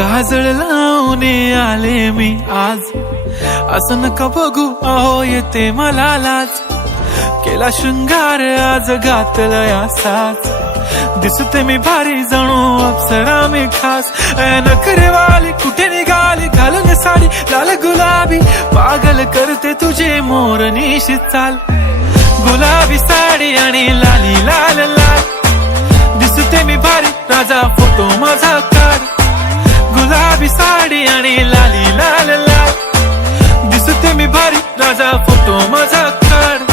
काजळ लावून आले मी आज, असं नका बघू अहो येते मला लाज. केला शृंगार आज घातलाय असाच, दिसते मी भारी जणू अप्सरा मी खास. नखरेवाली कुठे निघाली घालून साडी लाल गुलाबी, पागल करते तुझे मोरनीशी चाल. गुलाबी साडी आणि लाली लाल लाल, दिसते मी भारी राजा फोटो माझा काढ. गुलाबी साडी आणि लाली लाल लाल, दिसते मी भारी राजा फोटो माझा काढ.